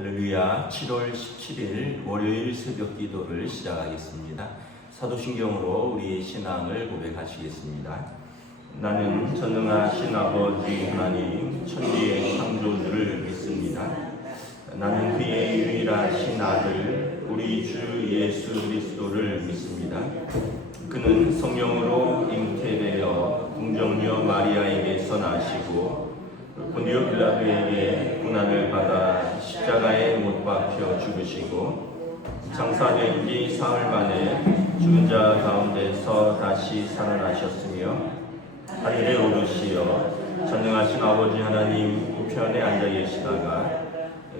할렐루야. 7월 17일 월요일 새벽 기도를 시작하겠습니다. 사도신경으로 우리의 신앙을 고백하시겠습니다. 나는 전능하신 아버지 하나님 천지의 창조주를 믿습니다. 나는 그의 유일하신 아들 우리 주 예수 그리스도를 믿습니다. 그는 성령으로 잉태되어 궁정녀 마리아에게서 나시고 본디오 빌라도에게 고난을 받아 십자가에 못 박혀 죽으시고 장사된 지 사흘 만에 죽은 자 가운데서 다시 살아나셨으며 하늘에 오르시어 전능하신 아버지 하나님 우편에 앉아 계시다가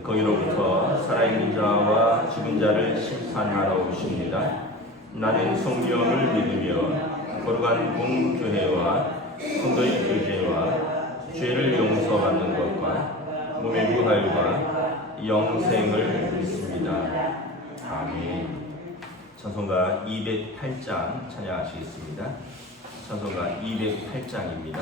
거기로부터 살아있는 자와 죽은 자를 심판하러 오십니다. 나는 성령을 믿으며 거룩한 공교회와 성도의 교제와 죄를 용서받는 것과 몸의 부활과 영생을 믿습니다. 아멘. 찬송가 208장 찬양하시겠습니다. 찬송가 208장입니다.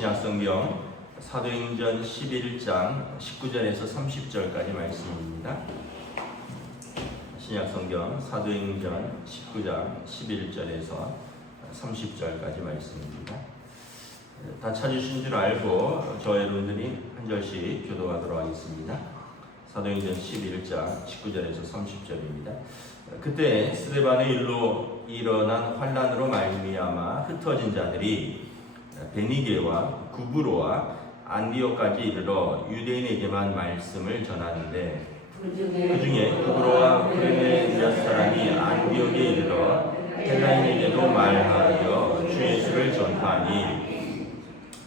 신약성경 사도행전 11장 19절에서 30절까지 말씀입니다. 신약성경 사도행전 19장 11절에서 30절까지 말씀입니다. 다 찾으신 줄 알고 저 여러분들이 한 절씩 교도하도록 하겠습니다. 사도행전 11장 19절에서 30절입니다. 그때 스데반의 일로 일어난 환난으로 말미암아 흩어진 자들이 베니게와 구브로와 안디오까지 이르러 유대인에게만 말씀을 전하는데 그 중에 구브로와 구레네 몇 사람이 안디옥에 이르러 헬라인에게도 말하여 주 예수를 전파하니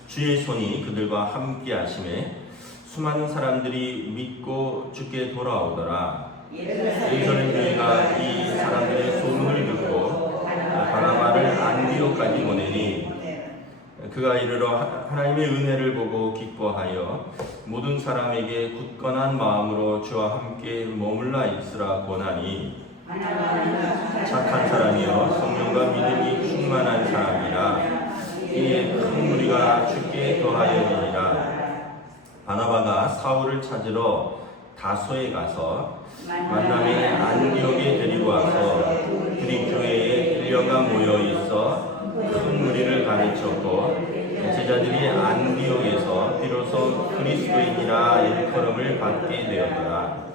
주의 손이 그들과 함께 하심에 수많은 사람들이 믿고 주께 돌아오더라. 예루살렘 교회가 이 사람들의 소문을 듣고 바나바를 안디옥까지 보내니 그가 이르러 하나님의 은혜를 보고 기뻐하여 모든 사람에게 굳건한 마음으로 주와 함께 머물러 있으라 권하니 착한 사람이여 성령과 믿음이 충만한 사람이라 이에 큰 무리가 주께 더하여지니라. 바나바가 사울을 찾으러 다소에 가서 만남에 안디옥에 데리고 와서 그리 교회에 빌려가 모여 있어 큰 무리를 가르쳤고 제자들이 안디옥에서 그리스도인이라 일컬음을 받게 되었더라.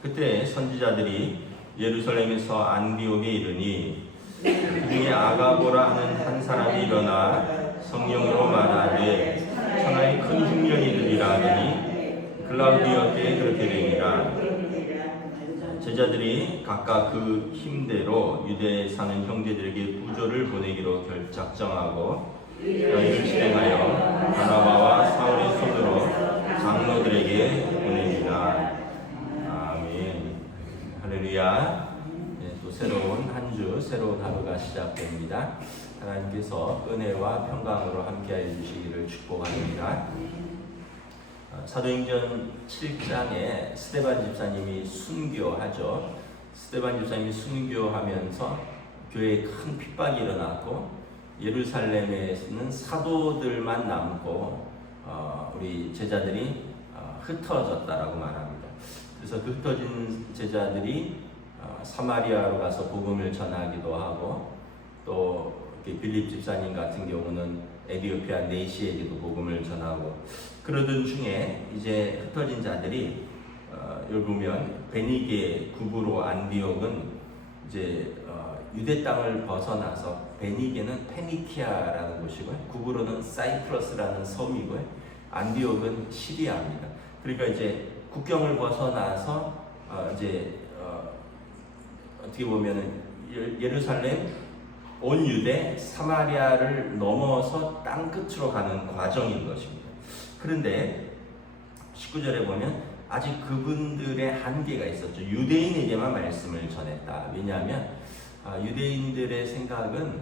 그때 선지자들이 예루살렘에서 안디옥에 이르니 그중에 아가보라 하는 한 사람이 일어나 성령으로 말하되 천하에 큰 흉년이 들리라 하더니 글라우디오 때에 그렇게 되니라. 제자들이 각각 그 힘대로 유대에 사는 형제들에게 부조를 보내기로 작정하고 여인을 실행하여 바나바와 사울의 손으로 장로들에게 보내니라. 아멘. 할렐루야. 네, 또 새로운 한 주, 새로운 하루가 시작됩니다. 하나님께서 은혜와 평강으로 함께하여 주시기를 축복합니다. 사도행전 7장에 스데반 집사님이 순교하죠. 스데반 집사님이 순교하면서 교회에 큰 핍박이 일어났고 예루살렘에서는 사도들만 남고 우리 제자들이 흩어졌다라고 말합니다. 그래서 그 흩어진 제자들이 사마리아로 가서 복음을 전하기도 하고 또 빌립 집사님 같은 경우는 에티오피아 네시에게도 복음을 전하고 그러던 중에 이제 흩어진 자들이 여기 보면 베니게 구브로 안디옥은 이제 유대 땅을 벗어나서 베니게는 페니키아라는 곳이고요. 구브로는 사이프러스라는 섬이고요. 안디옥은 시리아입니다. 그러니까 이제 국경을 벗어나서 이제 어떻게 보면은 예루살렘 온 유대 사마리아를 넘어서 땅 끝으로 가는 과정인 것입니다. 그런데 19절에 보면 아직 그분들의 한계가 있었죠. 유대인에게만 말씀을 전했다. 왜냐하면 유대인들의 생각은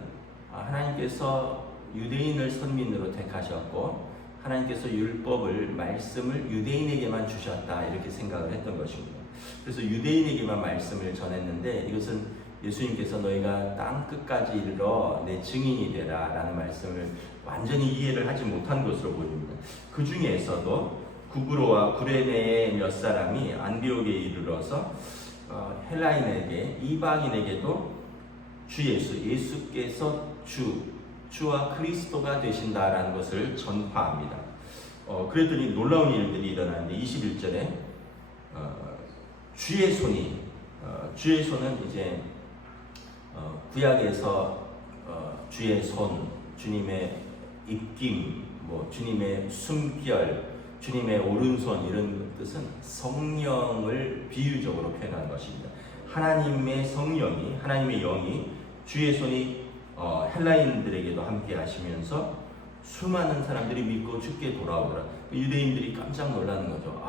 하나님께서 유대인을 선민으로 택하셨고 하나님께서 율법을 말씀을 유대인에게만 주셨다 이렇게 생각을 했던 것입니다. 그래서 유대인에게만 말씀을 전했는데 이것은 예수님께서 너희가 땅 끝까지 이르러 내 증인이 되라 라는 말씀을 완전히 이해를 하지 못한 것으로 보입니다. 그 중에서도 구브로와 구레네의 몇 사람이 안디옥에 이르러서 헬라인에게 이방인에게도 주 예수께서 주와 그리스도가 되신다라는 것을 전파합니다. 그랬더니 놀라운 일들이 일어나는데 21절에 주의 손은 이제 구약에서 주의 손, 주님의 입김, 주님의 숨결, 주님의 오른손 이런 뜻은 성령을 비유적으로 표현한 것입니다. 하나님의 성령이, 하나님의 영이 주의 손이 헬라인들에게도 함께 하시면서 수많은 사람들이 믿고 죽게 돌아오더라. 유대인들이 깜짝 놀라는 거죠.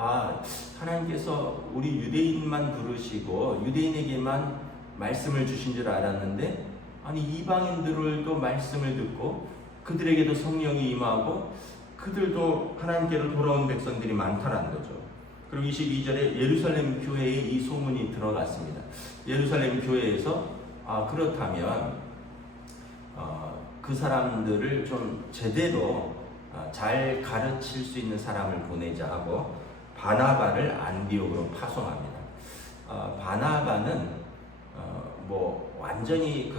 하나님께서 우리 유대인만 부르시고 유대인에게만 말씀을 주신 줄 알았는데 아니 이방인들도 말씀을 듣고 그들에게도 성령이 임하고 그들도 하나님께로 돌아온 백성들이 많다라는 거죠. 그리고 22절에 예루살렘 교회에 이 소문이 들어갔습니다. 예루살렘 교회에서 그렇다면 그 사람들을 좀 제대로 잘 가르칠 수 있는 사람을 보내자 하고 바나바를 안디옥으로 파송합니다. 바나바는 완전히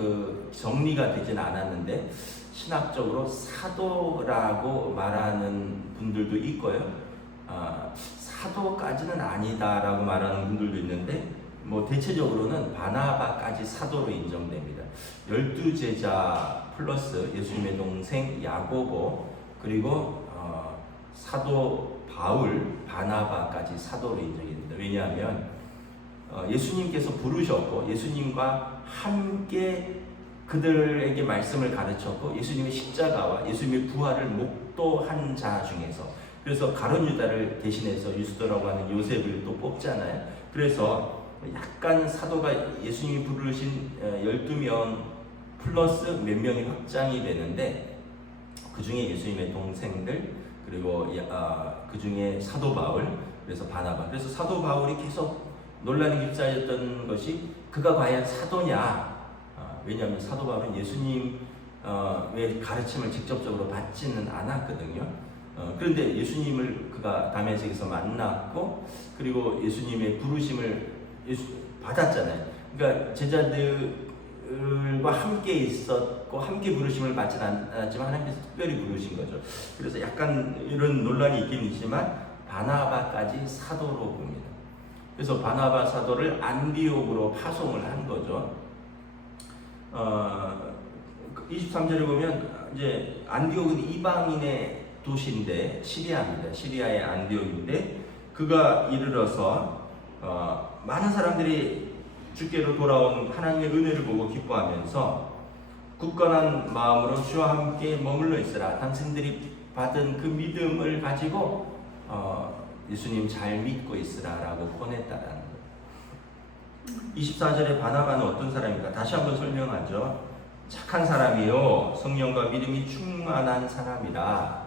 정리가 되진 않았는데 신학적으로 사도라고 말하는 분들도 있고요. 사도까지는 아니다라고 말하는 분들도 있는데 대체적으로는 바나바까지 사도로 인정됩니다. 12제자 플러스 예수님의 동생 야고보 그리고 사도 바울, 바나바까지 사도로 인정이 됩니다. 왜냐하면 예수님께서 부르셨고 예수님과 함께 그들에게 말씀을 가르쳤고 예수님의 십자가와 예수님의 부활을 목도한 자 중에서 그래서 가룟 유다를 대신해서 유스도라고 하는 요셉을 또 뽑잖아요. 그래서 약간 사도가 예수님이 부르신 12명 플러스 몇 명이 확장이 되는데 그 중에 예수님의 동생들 그리고 그 중에 사도 바울 그래서 바나바 그래서 사도 바울이 계속 논란이 휩싸였던 것이 그가 과연 사도냐 왜냐하면 사도 바울은 예수님의 가르침을 직접적으로 받지는 않았거든요. 그런데 예수님을 그가 다메섹에서 만났고 그리고 예수님의 부르심을 받았잖아요. 그러니까 제자들과 함께 있었고 함께 부르심을 받지는 않았지만 하나님께서 특별히 부르신 거죠. 그래서 약간 이런 논란이 있긴 있지만 바나바까지 사도로 봅니다. 그래서 바나바 사도를 안디옥으로 파송을 한 거죠. 23절에 보면 이제 안디옥은 이방인의 도시인데 시리아입니다. 시리아의 안디옥인데 그가 이르러서 많은 사람들이 주께로 돌아온 하나님의 은혜를 보고 기뻐하면서 굳건한 마음으로 주와 함께 머물러 있으라. 당신들이 받은 그 믿음을 가지고 예수님 잘 믿고 있으라라고 보냈다라는 거예요. 24절에 바나바는 어떤 사람입니까? 다시 한번 설명하죠. 착한 사람이요 성령과 믿음이 충만한 사람이라.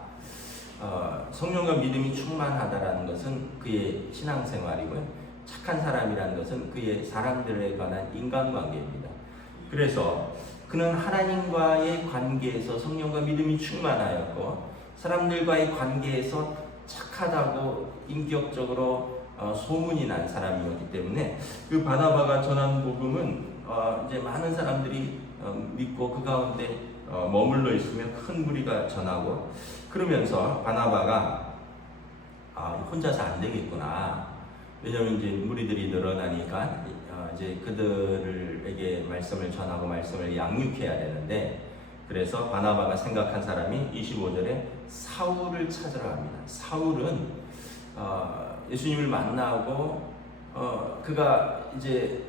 성령과 믿음이 충만하다라는 것은 그의 신앙생활이고요. 착한 사람이라는 것은 그의 사람들에 관한 인간관계입니다. 그래서 그는 하나님과의 관계에서 성령과 믿음이 충만하였고 사람들과의 관계에서 착하다고 인격적으로 소문이 난 사람이었기 때문에 그 바나바가 전한 복음은 이제 많은 사람들이 믿고 그 가운데 머물러 있으며 큰 무리가 전하고 그러면서 바나바가 혼자서 안 되겠구나. 왜냐하면 이제 무리들이 늘어나니까 이제 그들에게 말씀을 전하고 말씀을 양육해야 되는데 그래서 바나바가 생각한 사람이 25절에 사울을 찾으러 갑니다. 사울은 예수님을 만나고 그가 이제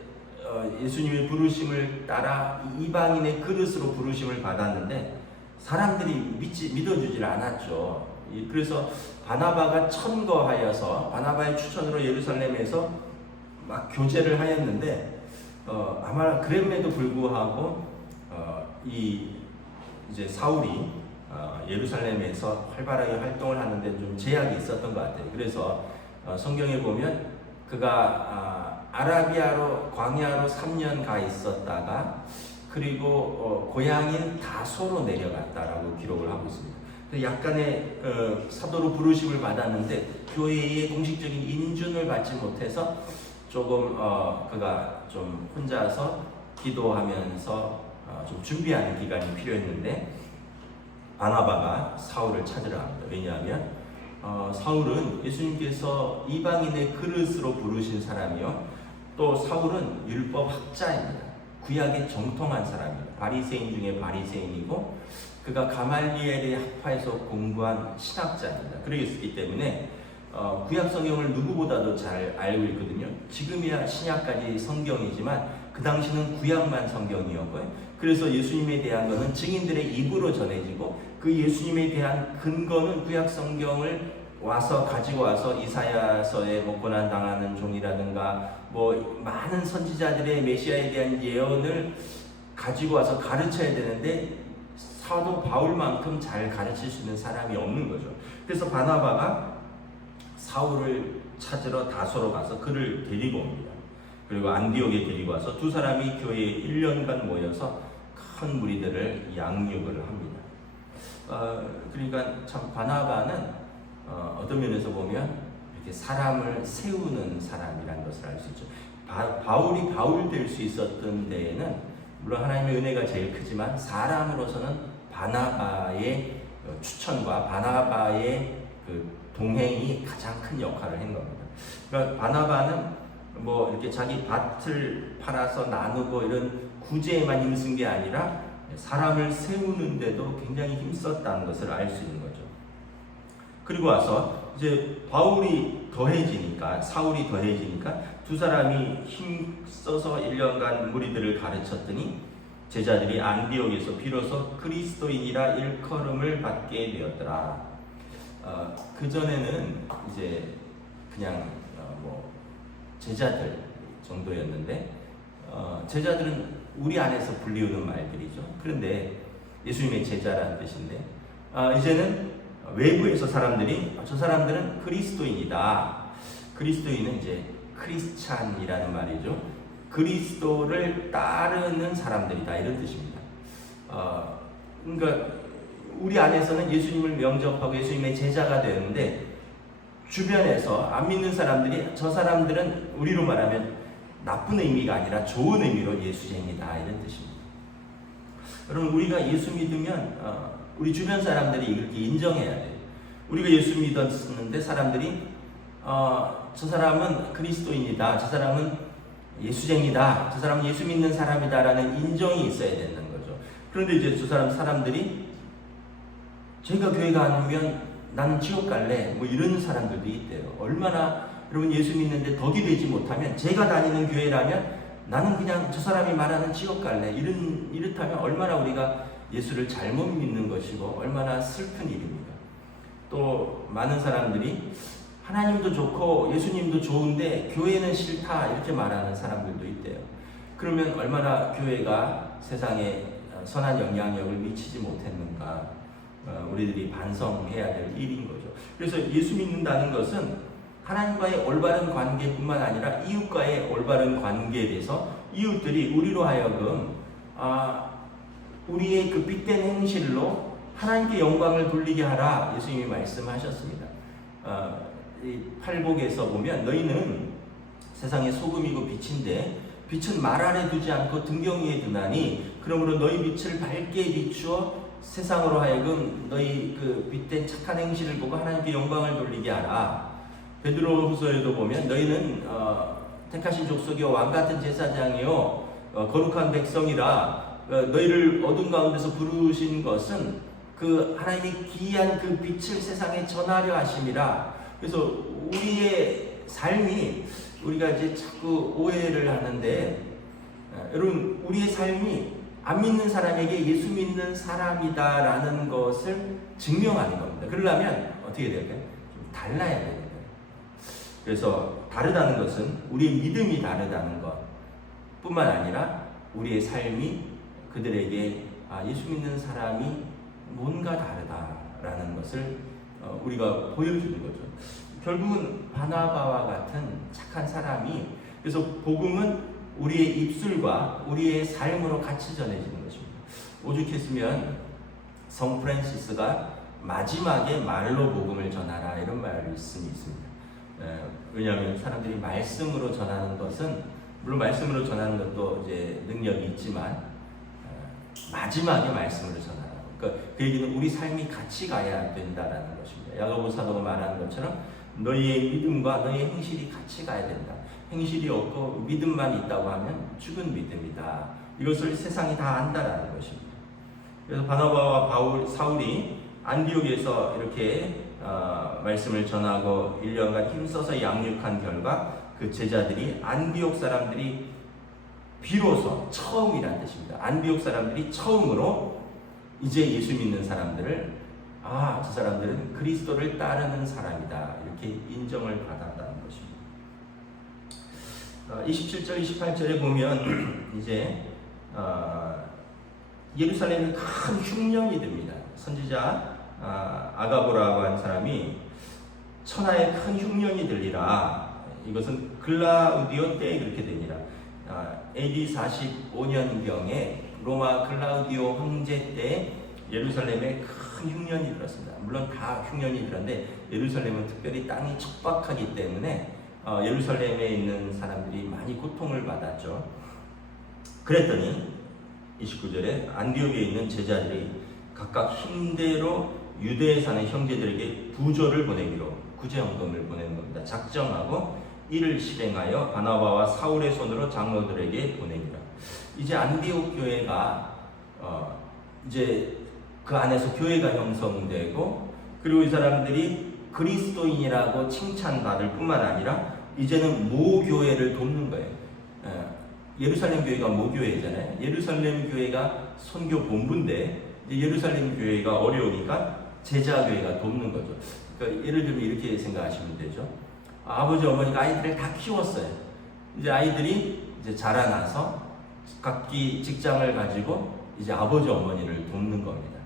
예수님의 부르심을 따라 이방인의 그릇으로 부르심을 받았는데 사람들이 믿어주질 않았죠. 그래서 바나바가 천거하여서 바나바의 추천으로 예루살렘에서 막 교제를 하였는데 아마 그럼에도 불구하고 이제 사울이 예루살렘에서 활발하게 활동을 하는데 좀 제약이 있었던 것 같아요. 그래서 성경에 보면 그가 아라비아로 광야로 3년 가 있었다가 그리고 고향인 다소로 내려갔다라고 기록을 하고 있습니다. 약간의 사도로 부르심을 받았는데 교회의 공식적인 인준을 받지 못해서 조금 그가 좀 혼자서 기도하면서 좀 준비하는 기간이 필요했는데 바나바가 사울을 찾으러 갑니다. 왜냐하면 사울은 예수님께서 이방인의 그릇으로 부르신 사람이요 또 사울은 율법 학자입니다. 구약에 정통한 사람입니다. 바리새인 중에 바리새인이고 그가 가말리엘의 학파에서 공부한 신학자입니다. 그러기 때문에 구약 성경을 누구보다도 잘 알고 있거든요. 지금이야 신약까지 성경이지만 그 당시는 구약만 성경이었고요. 그래서 예수님에 대한 것은 증인들의 입으로 전해지고 그 예수님에 대한 근거는 구약 성경을 가지고 와서 이사야서에 고난 당하는 종이라든가 많은 선지자들의 메시아에 대한 예언을 가지고 와서 가르쳐야 되는데 사도 바울만큼 잘 가르칠 수 있는 사람이 없는 거죠. 그래서 바나바가 사울을 찾으러 다소로 가서 그를 데리고 옵니다. 그리고 안디옥에 데리고 와서 두 사람이 교회에 1년간 모여서 큰 무리들을 양육을 합니다. 그러니까 참 바나바는 어떤 면에서 보면 이렇게 사람을 세우는 사람이라는 것을 알 수 있죠. 바울이 바울 될 수 있었던 데에는 물론 하나님의 은혜가 제일 크지만 사람으로서는 바나바의 추천과 바나바의 그 동행이 가장 큰 역할을 한 겁니다. 그러니까 바나바는 이렇게 자기 밭을 팔아서 나누고 이런 구제에만 힘쓴 게 아니라 사람을 세우는데도 굉장히 힘썼다는 것을 알 수 있는 거죠. 그리고 와서 이제 사울이 더해지니까 두 사람이 힘써서 1년간 무리들을 가르쳤더니 제자들이 안디옥에서 비로소 그리스도인이라 일컬음을 받게 되었더라. 그 전에는 이제 그냥 제자들 정도였는데 제자들은 우리 안에서 불리우는 말들이죠. 그런데 예수님의 제자라는 뜻인데 이제는 외부에서 사람들이 저 사람들은 그리스도인이다. 그리스도인은 이제 크리스찬이라는 말이죠. 그리스도를 따르는 사람들이다 이런 뜻입니다. 그러니까 우리 안에서는 예수님을 명접하고 예수님의 제자가 되는데 주변에서 안 믿는 사람들이 저 사람들은 우리로 말하면 나쁜 의미가 아니라 좋은 의미로 예수쟁이다 이런 뜻입니다. 여러분 우리가 예수 믿으면 우리 주변 사람들이 이렇게 인정해야 돼요. 우리가 예수 믿었는데 사람들이 저 사람은 그리스도인이다, 저 사람은 예수쟁이다, 저 사람은 예수 믿는 사람이다라는 인정이 있어야 되는 거죠. 그런데 이제 저 사람들이 제가 교회 가면 나는 지옥 갈래, 뭐 이런 사람들도 있대요. 얼마나 여러분 예수 믿는데 덕이 되지 못하면, 제가 다니는 교회라면 나는 그냥 저 사람이 말하는 지옥 갈래, 이렇다면 얼마나 우리가 예수를 잘못 믿는 것이고 얼마나 슬픈 일입니까? 또 많은 사람들이 하나님도 좋고 예수님도 좋은데 교회는 싫다, 이렇게 말하는 사람들도 있대요. 그러면 얼마나 교회가 세상에 선한 영향력을 미치지 못했는가, 우리들이 반성해야 될 일인 거죠. 그래서 예수 믿는다는 것은 하나님과의 올바른 관계뿐만 아니라 이웃과의 올바른 관계에 대해서 이웃들이 우리로 하여금 우리의 그 빛된 행실로 하나님께 영광을 돌리게 하라, 예수님이 말씀하셨습니다. 이 팔복에서 보면 너희는 세상의 소금이고 빛인데 빛은 말 아래 두지 않고 등경 위에 두나니 그러므로 너희 빛을 밝게 비추어 세상으로 하여금 너희 그 빛된 착한 행실을 보고 하나님께 영광을 돌리게 하라. 베드로후서에도 보면 너희는 택하신 족속이요 왕같은 제사장이요 거룩한 백성이라, 너희를 어둠 가운데서 부르신 것은 그 하나님이 기이한 그 빛을 세상에 전하려 하심이라. 그래서 우리의 삶이, 우리가 이제 자꾸 오해를 하는데, 여러분 우리의 삶이 안 믿는 사람에게 예수 믿는 사람이다라는 것을 증명하는 겁니다. 그러려면 어떻게 될까요? 좀 달라야 되는 거예요. 그래서 다르다는 것은 우리의 믿음이 다르다는 것 뿐만 아니라 우리의 삶이 그들에게 예수 믿는 사람이 뭔가 다르다라는 것을 우리가 보여주는 거죠. 결국은 바나바와 같은 착한 사람이, 그래서 복음은 우리의 입술과 우리의 삶으로 같이 전해지는 것입니다. 오죽했으면 성 프란시스가 마지막에 말로 복음을 전하라, 이런 말씀이 있습니다. 왜냐하면 사람들이 말씀으로 전하는 것은, 물론 말씀으로 전하는 것도 이제 능력이 있지만 마지막에 말씀으로 전하라. 그러니까 그 얘기는 우리 삶이 같이 가야 된다라는 것입니다. 야고보 사도가 말하는 것처럼 너희의 믿음과 너희의 행실이 같이 가야 된다. 행실이 없고 믿음만 있다고 하면 죽은 믿음이다. 이것을 세상이 다 안다라는 것입니다. 그래서 바나바와 사울이 안디옥에서 이렇게 말씀을 전하고 1년간 힘써서 양육한 결과 그 제자들이, 안디옥 사람들이 비로소, 처음이란 뜻입니다. 안디옥 사람들이 처음으로 이제 예수 믿는 사람들을, 저 사람들은 그리스도를 따르는 사람이다, 이렇게 인정을 받았다는 것입니다. 27절, 28절에 보면 이제 예루살렘이 큰 흉년이 듭니다. 선지자 아가보라고 하는 사람이 천하에 큰 흉년이 들리라. 이것은 글라우디오 때 그렇게 됩니다. AD 45년경에 로마 글라우디오 황제 때 예루살렘에 큰 흉년이 들었습니다. 물론 다 흉년이 들었는데 예루살렘은 특별히 땅이 척박하기 때문에 예루살렘에 있는 사람들이 많이 고통을 받았죠. 그랬더니 29절에 안디옥에 있는 제자들이 각각 힘대로 유대에 사는 형제들에게 부조를 보내기로, 구제헌금을 보내는 겁니다. 작정하고 이를 실행하여 바나바와 사울의 손으로 장로들에게 보내기라. 이제 안디옥 교회가 이제 그 안에서 교회가 형성되고, 그리고 이 사람들이 그리스도인이라고 칭찬받을 뿐만 아니라 이제는 모교회를 돕는 거예요. 예루살렘 교회가 모교회잖아요. 예루살렘 교회가 선교 본부인데 이제 예루살렘 교회가 어려우니까 제자교회가 돕는 거죠. 그러니까 예를 들면 이렇게 생각하시면 되죠. 아버지 어머니가 아이들을 다 키웠어요. 이제 아이들이 이제 자라나서 각기 직장을 가지고 이제 아버지 어머니를 돕는 겁니다.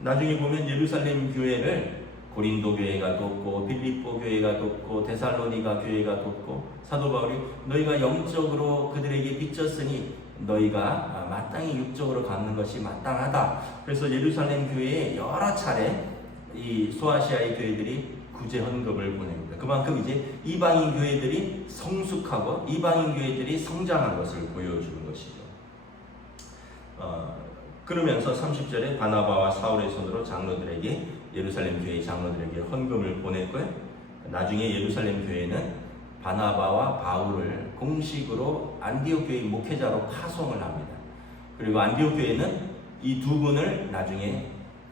나중에 보면 예루살렘 교회를 고린도 교회가 돕고 빌립보 교회가 돕고 데살로니가 교회가 돕고, 사도 바울이 너희가 영적으로 그들에게 빚졌으니 너희가 마땅히 육적으로 갚는 것이 마땅하다. 그래서 예루살렘 교회에 여러 차례 이 소아시아의 교회들이 구제 헌금을 보냅니다. 그만큼 이제 이방인 교회들이 성숙하고 이방인 교회들이 성장한 것을 보여주는 것이죠. 그러면서 30절에 바나바와 사울의 손으로 장로들에게, 예루살렘 교회 장로들에게 헌금을 보냈고요. 나중에 예루살렘 교회는 바나바와 바울을 공식으로 안디옥 교회 목회자로 파송을 합니다. 그리고 안디옥 교회는 이 두 분을 나중에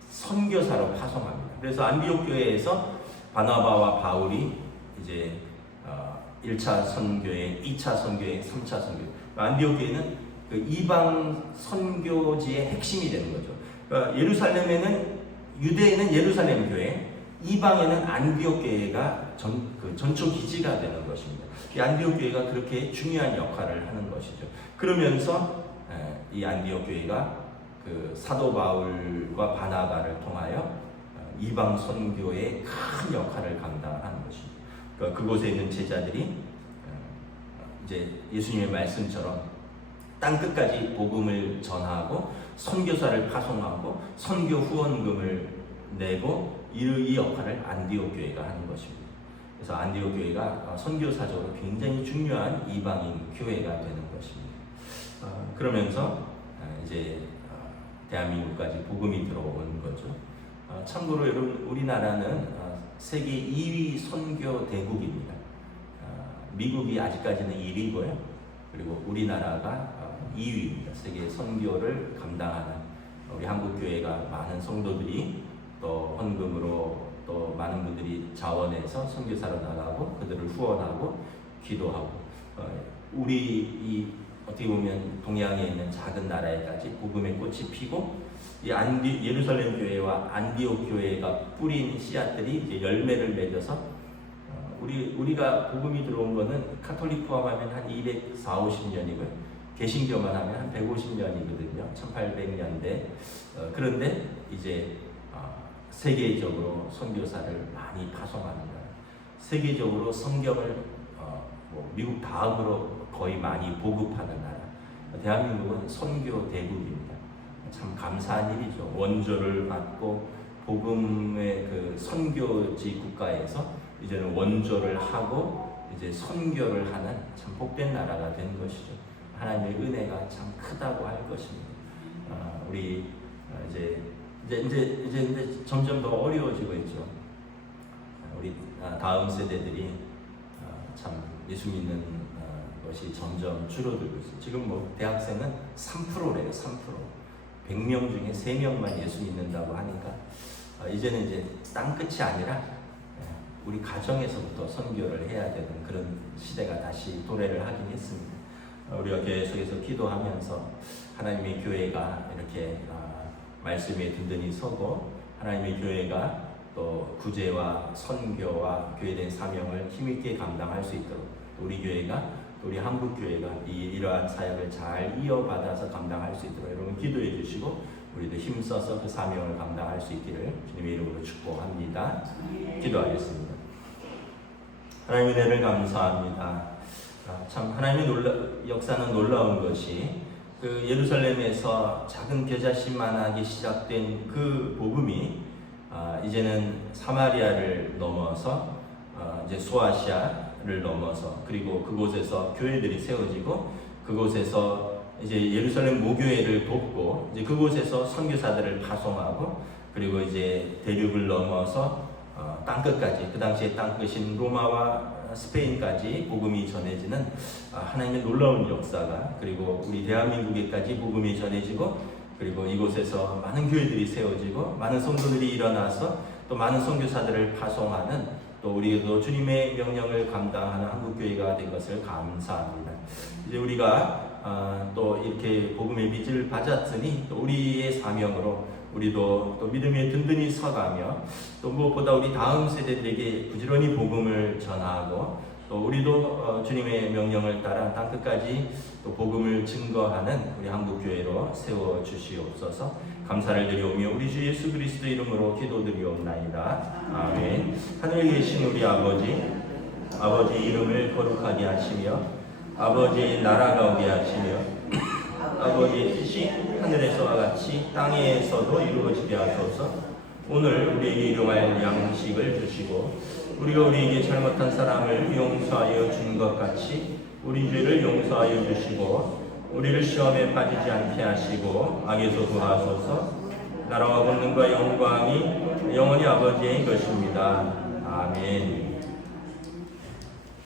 선교사로 파송합니다. 그래서 안디옥 교회에서 바나바와 바울이 이제 1차 선교회, 2차 선교회, 3차 선교회. 안디옥 교회는 그 이방 선교지의 핵심이 되는 거죠. 그러니까 예루살렘에는 유대에는 예루살렘 교회, 이방에는 안디옥 교회가 전초 기지가 되는 것입니다. 이 안디옥 교회가 그렇게 중요한 역할을 하는 것이죠. 그러면서 이 안디옥 교회가 그 사도 바울과 바나바를 통하여 이방 선교의 큰 역할을 감당하는 것입니다. 그러니까 그곳에 있는 제자들이 이제 예수님의 말씀처럼 땅 끝까지 복음을 전하고 선교사를 파송하고 선교 후원금을 내고 이 역할을 안디옥 교회가 하는 것입니다. 그래서 안디옥 교회가 선교사적으로 굉장히 중요한 이방인 교회가 되는 것입니다. 그러면서 이제 대한민국까지 복음이 들어온 거죠. 참고로 여러분, 우리나라는 세계 2위 선교 대국입니다. 미국이 아직까지는 1위고요. 그리고 우리나라가 2위입니다. 세계 선교를 감당하는 우리 한국교회가 많은 성도들이 또 헌금으로 또 많은 분들이 자원해서 선교사로 나가고 그들을 후원하고 기도하고 우리 이 어떻게 보면 동양에 있는 작은 나라에까지 복음의 꽃이 피고 이 예루살렘 교회와 안디옥 교회가 뿌린 씨앗들이 이제 열매를 맺어서 우리가 복음이 들어온 거는 카톨릭 포함하면 한 240~250년이고요. 개신교만 하면 한 150년이거든요. 1800년대. 그런데 이제 세계적으로 선교사를 많이 파송하는 거예요. 세계적으로 성경을 미국 다음으로 거의 많이 보급하는 나라. 대한민국은 선교 대국입니다. 참 감사한 일이죠. 원조를 받고 복음의 그 선교지 국가에서 이제는 원조를 하고 이제 선교를 하는 참 복된 나라가 된 것이죠. 하나님의 은혜가 참 크다고 할 것입니다. 우리 이제 점점 더 어려워지고 있죠. 우리 다음 세대들이 참 예수 믿는 것이 점점 줄어들고 있어요. 지금 뭐 대학생은 3%래요. 3%. 100명 중에 3명만 예수 믿는다고 하니까 이제는 이제 땅끝이 아니라 우리 가정에서부터 선교를 해야 되는 그런 시대가 다시 도래를 하긴 했습니다. 우리가 계속해서 기도하면서 하나님의 교회가 이렇게 말씀에 든든히 서고 하나님의 교회가 또 구제와 선교와 교회된 사명을 힘있게 감당할 수 있도록 우리 교회가 우리 한국교회가 이러한 사역을 잘 이어받아서 감당할 수 있도록 여러분 기도해 주시고 우리도 힘써서 그 사명을 감당할 수 있기를 주님의 이름으로 축복합니다. 기도하겠습니다. 하나님의 은혜를 감사합니다. 참 하나님의 역사는 놀라운 것이 그 예루살렘에서 작은 겨자씨만하게 시작된 그 복음이 이제는 사마리아를 넘어서 이제 소아시아를 넘어서 그리고 그곳에서 교회들이 세워지고 그곳에서 이제 예루살렘 모교회를 돕고 이제 그곳에서 선교사들을 파송하고 그리고 이제 대륙을 넘어서 땅끝까지 그 당시에 땅끝인 로마와 스페인까지 복음이 전해지는 하나님의 놀라운 역사가 그리고 우리 대한민국에까지 복음이 전해지고 그리고 이곳에서 많은 교회들이 세워지고 많은 성도들이 일어나서 또 많은 선교사들을 파송하는 또 우리도 주님의 명령을 감당하는 한국교회가 된 것을 감사합니다. 이제 우리가 또 이렇게 복음의 빚을 받았으니 또 우리의 사명으로 우리도 또 믿음에 든든히 서가며 또 무엇보다 우리 다음 세대들에게 부지런히 복음을 전하고 또 우리도 주님의 명령을 따라 땅끝까지 또 복음을 증거하는 우리 한국교회로 세워주시옵소서. 감사를 드리오며 우리 주 예수 그리스도 이름으로 기도드리옵나이다. 아멘. 하늘에 계신 우리 아버지 이름을 거룩하게 하시며 아버지 나라가 오게 하시며 아버지의 뜻이 하늘에서와 같이 땅에서도 이루어지게 하소서. 오늘 우리에게 일용할 양식을 주시고 우리가 우리에게 잘못한 사람을 용서하여 준 것 같이 우리 죄를 용서하여 주시고 우리를 시험에 빠지지 않게 하시고 악에서 구하소서. 나라와 권능과 영광이 영원히 아버지의 것입니다. 아멘.